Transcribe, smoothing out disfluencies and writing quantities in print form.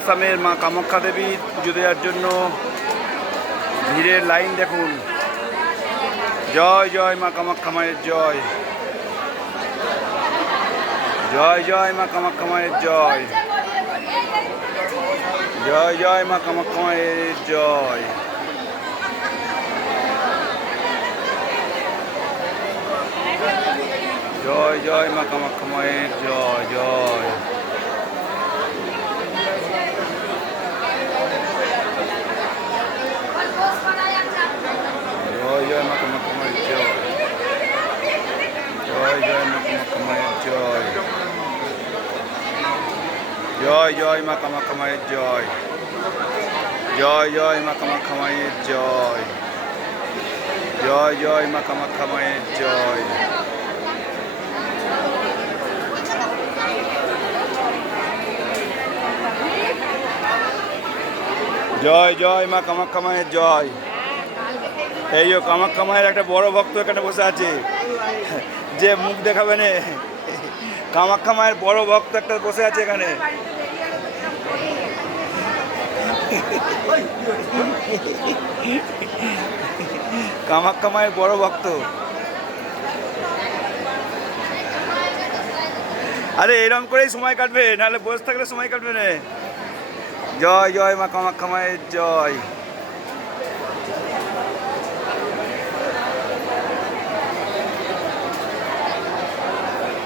আসামের মা কামাখ্যা দেবীর পুজো দেওয়ার জন্য ভিড়ের লাইন দেখুন। জয় জয় মা কামাখ্যা মায়ের জয়, জয় জয় মা কামাখ্যা মায়ের জয়, জয় জয় মা কামাখ্যা মায়ের জয়। জয় জয় মা কামাখ্যা মায়ের জয়, জয় জয় জয় মা কামাখ্যা মায়ের জয়, জয় জয় মা কামাখ্যা মায়ের জয়, জয় জয় মা কামাখ্যা মায়ের জয়, জয় জয় মা কামাখ্যা মায়ের জয়, জয় জয় মা কামাখ্যা মায়ের জয়। জয় জয় মা কামাখ্যা মায়ের জয়। এই কামাখ্যা মায়ের একটা বড় ভক্ত এখানে বসে আছে, যে মুখ দেখাবে না। কামাখ্যা মায়ের বড় ভক্ত একটা বসে আছে এখানে। কামাখ্যা মায়ের বড় ভক্ত। আরে এরকম করেই সময় কাটবে, নাহলে বসে থাকলে সময় কাটবে না। জয় জয় মা কামাখ্যা মায়ের জয়।